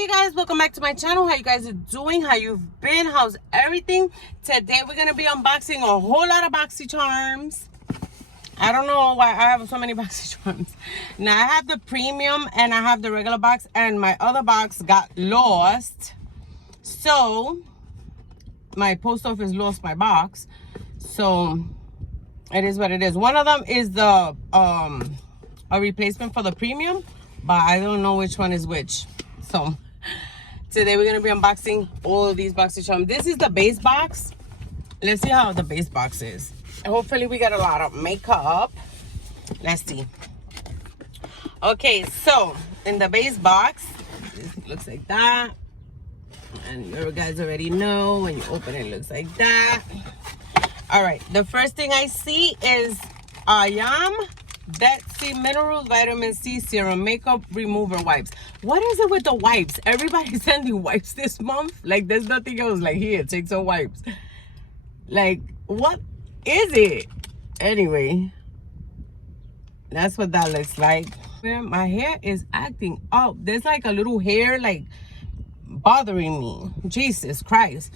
you guys, welcome back to my channel. How you guys are doing? How you've been? How's everything? Today we're gonna be unboxing a whole lot of BOXYCHARMs. I don't know why I have so many BOXYCHARMs. Now I have the premium and I have the regular box, and my other box got lost, so my post office lost my box, so it is what it is. One of them is the a replacement for the premium, but I don't know which one is which. So today we're gonna be unboxing all these BOXYCHARMs. This is the base box. Let's see how the base box is. Hopefully we got a lot of makeup. Let's see. Okay, so in the base box, it looks like that. And you guys already know when you open it, it looks like that. All right, the first thing I see is Boxy Minerals Vitamin C Serum Makeup Remover Wipes. What is it with the wipes? Everybody's sending wipes this month. Like, there's nothing else. Like, here, take some wipes. Like, what is it? Anyway, that's what that looks like. My hair is acting up. There's like a little hair like bothering me. Jesus Christ.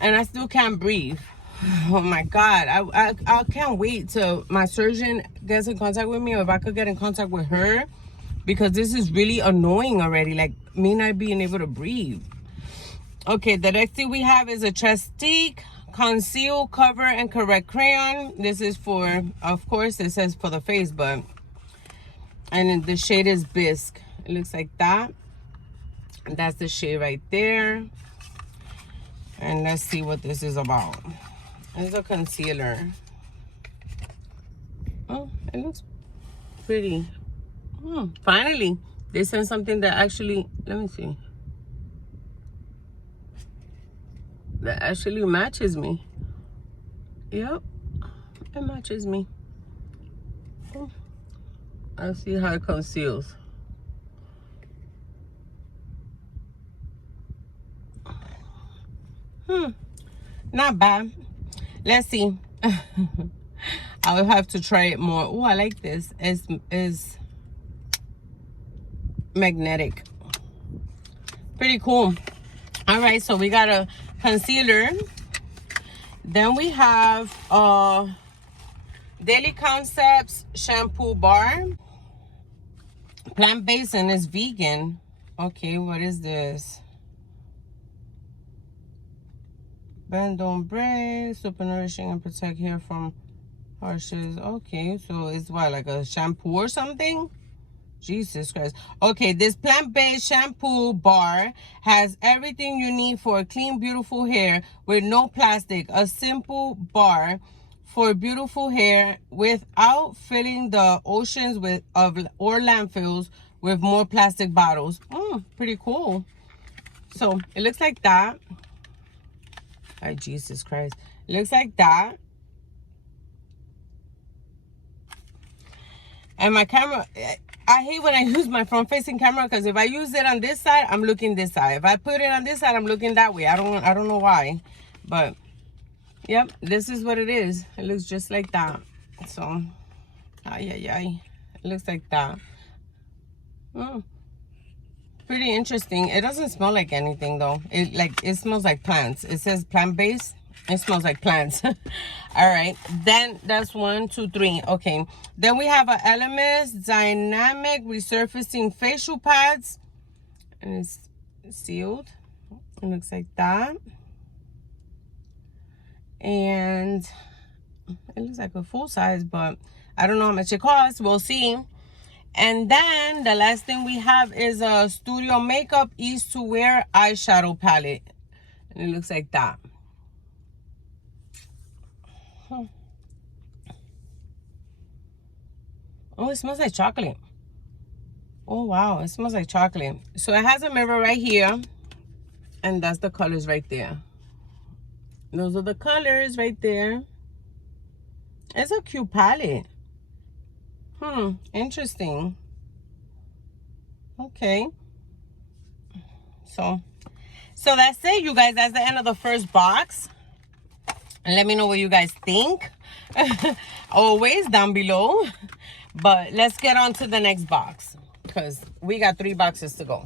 And I still can't breathe. Oh my God, I can't wait till my surgeon gets in contact with me, or if I could get in contact with her, because this is really annoying already, like me not being able to breathe. Okay, the next thing we have is a Chastique Conceal, Cover, and Correct Crayon. This is for, of course, it says for the face, but, and the shade is Bisque. It looks like that. And that's the shade right there. And let's see what this is about. It's a concealer. Oh, it looks pretty. Finally, they sent something that actually, let me see, that actually matches me. Yep, it matches me. Let's see how it conceals. Not bad. Let's see. I will have to try it more. Oh, I like this. It's magnetic. Pretty cool. All right, so we got a concealer. Then we have Daily Concepts shampoo bar. Plant-based and it's vegan. Okay, what is this? Bend don't break, super nourishing and protect hair from harshes. Okay, so it's what, like a shampoo or something? Jesus Christ. Okay, this plant-based shampoo bar has everything you need for clean, beautiful hair with no plastic. A simple bar for beautiful hair without filling the oceans or landfills with more plastic bottles. Pretty cool. So it looks like that. Oh, Jesus Christ. It looks like that. And my camera, I hate when I use my front facing camera, because if I use it on this side, I'm looking this side. If I put it on this side, I'm looking that way. I don't know why. But yep, this is what it is. It looks just like that. So it looks like that. Pretty interesting. It doesn't smell like anything though. It smells like plants. It says plant-based. It smells like plants. All right, then that's 1, 2, 3. Okay, then we have a Elemis Dynamic Resurfacing Facial Pads, and it's sealed. It looks like that, and it looks like a full size, but I don't know how much it costs. We'll see. And then the last thing we have is a Studio Makeup Ease to Wear eyeshadow palette. And it looks like that. Oh, it smells like chocolate. Oh, wow. It smells like chocolate. So it has a mirror right here. And that's the colors right there. Those are the colors right there. It's a cute palette. Interesting. Okay. So that's it, you guys. That's the end of the first box. And let me know what you guys think. Always down below. But let's get on to the next box, because we got 3 boxes to go.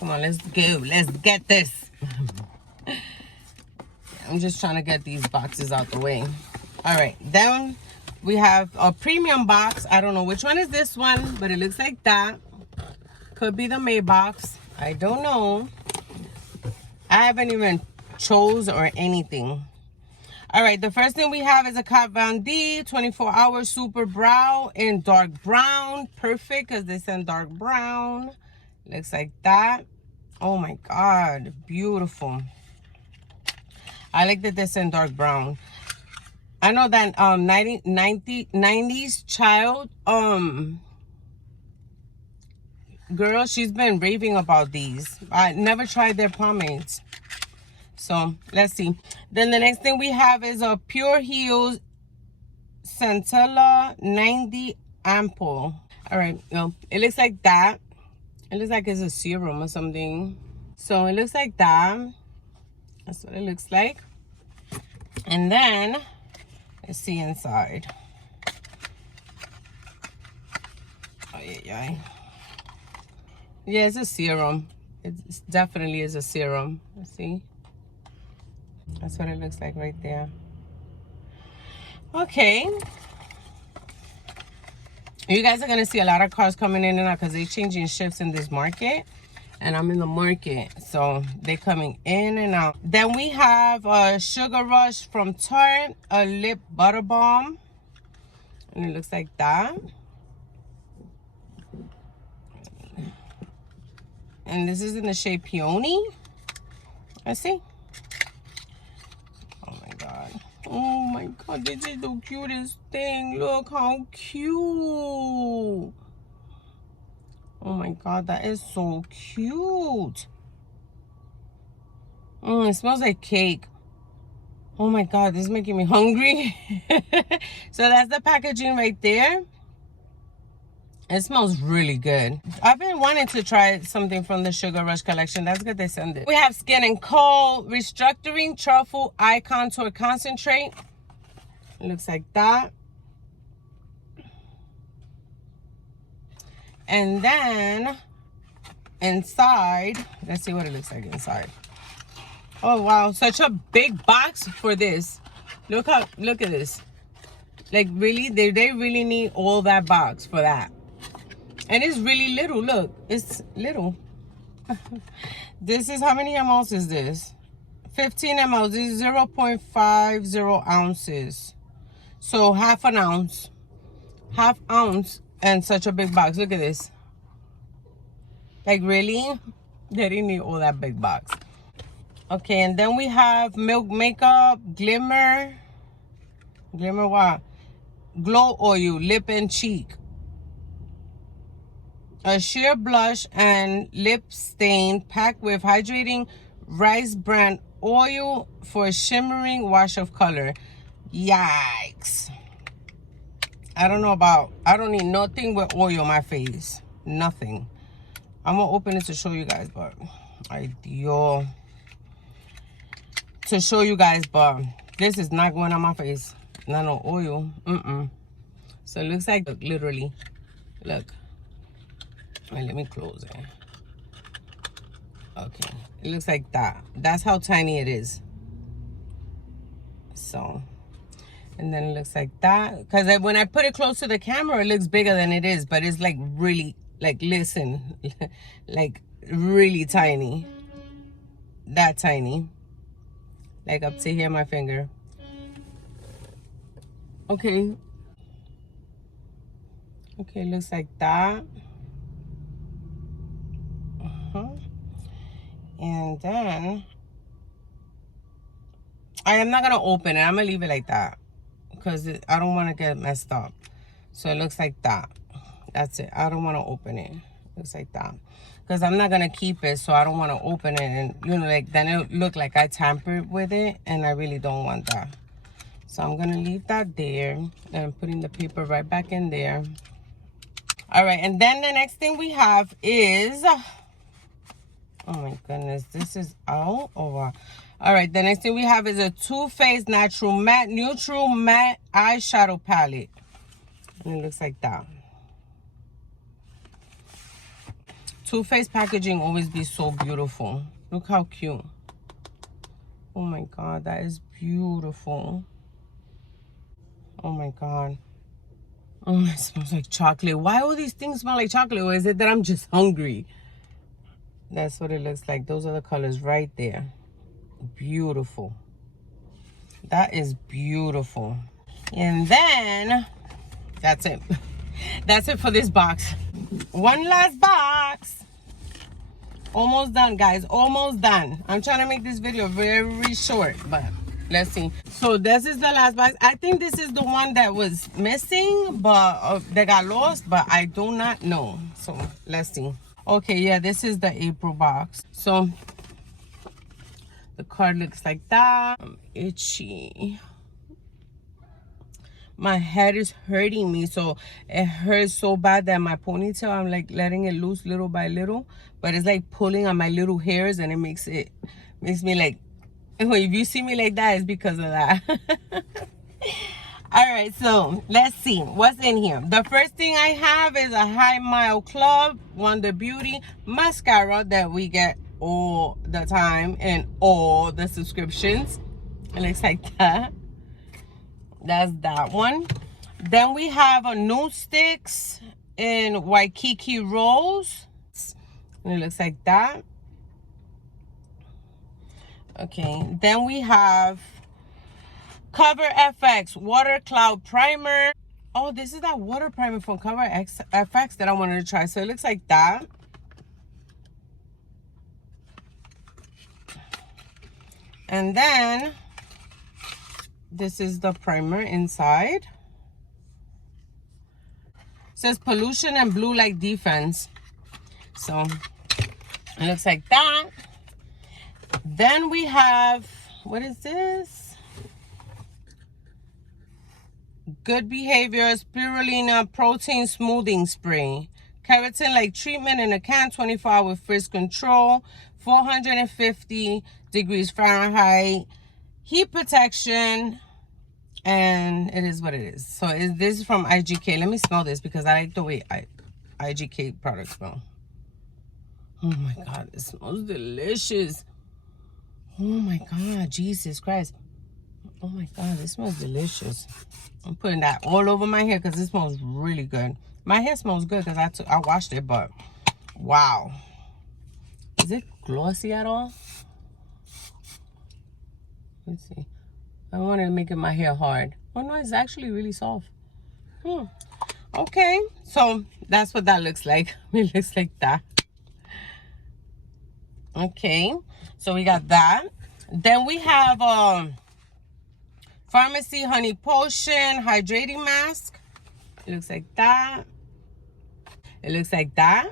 Come on, let's go. Let's get this. I'm just trying to get these boxes out the way. All right, then we have a premium box. I don't know which one is this one, but it looks like that. Could be the May box. I don't know. I haven't even chose or anything. All right, the first thing we have is a Kat Von D 24-hour super brow in dark brown. Perfect, because they send dark brown. Looks like that. Oh my God, beautiful. I like that they send dark brown. I know that 90s child girl, she's been raving about these. I never tried their pomades. So let's see. Then the next thing we have is a Pure Heals Centella 90 Ampoule. All right, no, it looks like that. It looks like it's a serum or something. So it looks like that. That's what it looks like. And then let's see inside. Oh yeah. Yeah, it's a serum. It definitely is a serum. Let's see. That's what it looks like right there. Okay. You guys are going to see a lot of cars coming in and out because they're changing shifts in this market. And I'm in the market. So they're coming in and out. Then we have a Sugar Rush from Tarte. A lip butter balm. And it looks like that. And this is in the shade Peony. Let's see. Oh my God. Oh my God, this is the cutest thing. Look how cute. Oh my God, that is so cute. It smells like cake. Oh my God, this is making me hungry. So that's the packaging right there. It smells really good. I've been wanting to try something from the Sugar Rush collection. That's good they send it. We have Skin & Co. Restructuring Truffle Eye Contour Concentrate. It looks like that. And then inside, let's see what it looks like inside. Oh wow, such a big box for this. Look at this. Like really, they really need all that box for that. And it's really little, look, it's little. This is, how many mLs is this? 15 mLs, this is 0.50 ounces. So half an ounce. Half ounce and such a big box, look at this. Like really? They didn't need all that big box. Okay, and then we have Milk Makeup, Glimmer what? Glow Oil, Lip and Cheek. A sheer blush and lip stain packed with hydrating rice bran oil for a shimmering wash of color. Yikes. I don't need nothing with oil on my face. Nothing. I'm gonna open it to show you guys, but to show you guys, but this is not going on my face. Not no oil. So it looks like, look, literally, look. Wait, let me close it. Okay, it looks like that. That's how tiny it is. So, and then it looks like that. Because when I put it close to the camera, it looks bigger than it is. But it's like really, like, listen, like really tiny. That tiny. Like up to here, my finger. Okay. Okay, it looks like that. And then I am not gonna open it. I'm gonna leave it like that because I don't want to get messed up. So it looks like that. That's it. I don't want to open it. Looks like that because I'm not gonna keep it, so I don't want to open it, and you know, like then it look like I tampered with it, and I really don't want that. So I'm gonna leave that there, and I'm putting the paper right back in there. All right, and then the next thing we have is, oh my goodness, this is out over. All right, the next thing we have is a Too Faced Neutral Matte Eyeshadow Palette. And it looks like that. Too Faced packaging always be so beautiful. Look how cute. Oh my God, that is beautiful. Oh my God. Oh, it smells like chocolate. Why all these things smell like chocolate? Or is it that I'm just hungry? That's what it looks like. Those are the colors right there. Beautiful. That is beautiful. And then, that's it. That's it for this box. One last box. Almost done, guys. Almost done. I'm trying to make this video very short, but let's see. So this is the last box. I think this is the one that was missing, but that got lost, but I do not know. So let's see. Okay, yeah, this is the April box. So the card looks like that. I'm itchy. My head is hurting me, so it hurts so bad that my ponytail, I'm like letting it loose little by little, but it's like pulling on my little hairs, and it makes me like, if you see me like that, it's because of that. All right, so let's see what's in here. The first thing I have is a High Mile Club Wonder Beauty mascara that we get all the time in all the subscriptions. It looks like that. That's that one. Then we have a Nude Sticks in Waikiki Rose. And it looks like that. Okay, then we have Cover FX Water Cloud Primer. Oh, this is that water primer from Cover FX that I wanted to try. So it looks like that. And then this is the primer inside. It says pollution and blue light defense. So it looks like that. Then we have, what is this? Good Behavior Spirulina Protein Smoothing Spray. Keratin-like treatment in a can, 24-hour frizz control, 450 degrees Fahrenheit, heat protection, and it is what it is. So this is from IGK. Let me smell this because I like the way IGK products smell. Oh my God, it smells delicious. Oh my God, Jesus Christ. Oh my God, this smells delicious. I'm putting that all over my hair because it smells really good. My hair smells good because I washed it, but wow. Is it glossy at all? Let's see. I wanted to make it my hair hard. Oh no, it's actually really soft. Okay, so that's what that looks like. It looks like that. Okay, so we got that. Then we have Pharmacy Honey Potion Hydrating Mask. It looks like that. It looks like that.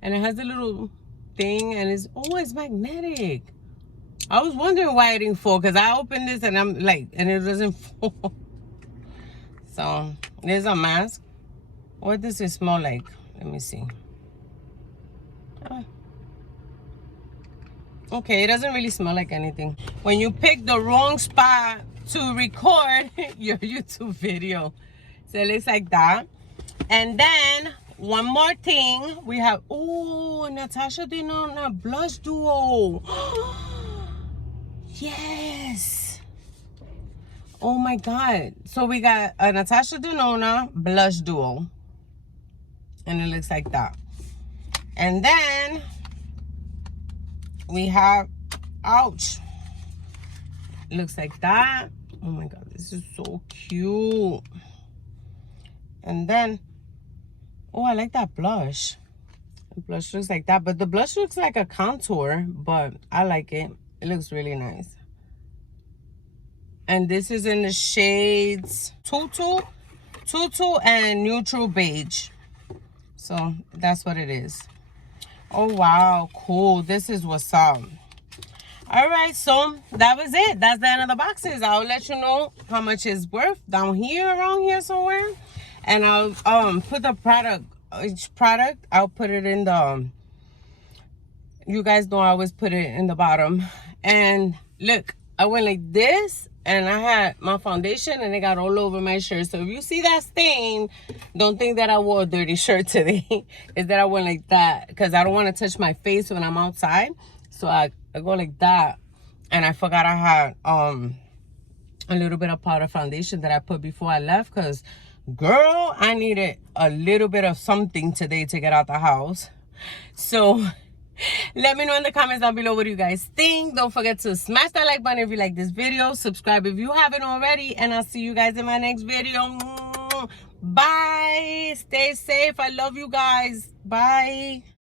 And it has a little thing, and it's magnetic. I was wondering why it didn't fall, because I opened this and I'm like, and it doesn't fall. So there's a mask. What does it smell like? Let me see. Okay, it doesn't really smell like anything. When you pick the wrong spot to record your YouTube video. So it looks like that. And then one more thing. We have, oh, Natasha Denona Blush Duo. Yes. Oh my God. So we got a Natasha Denona Blush Duo. And it looks like that. And then we have, ouch. It looks like that. Oh my God, this is so cute. And then, oh, I like that blush. The blush looks like that, but the blush looks like a contour, but I like it. It looks really nice. And this is in the shades Tutu and Neutral Beige. So that's what it is. Oh wow, cool. This is what's up. All right, so that was it. That's the end of the boxes. I'll let you know how much it's worth down here, around here somewhere. And I'll put the product, each product, I'll put it in the, you guys know I always put it in the bottom. And look, I went like this, and I had my foundation, and it got all over my shirt. So if you see that stain, don't think that I wore a dirty shirt today. It's that I went like that, because I don't want to touch my face when I'm outside. So I go like that, and I forgot I had a little bit of powder foundation that I put before I left, because girl, I needed a little bit of something today to get out the house. So let me know in the comments down below what you guys think. Don't forget to smash that like button if you like this video. Subscribe if you haven't already, and I'll see you guys in my next video. Bye. Stay safe. I love you guys. Bye.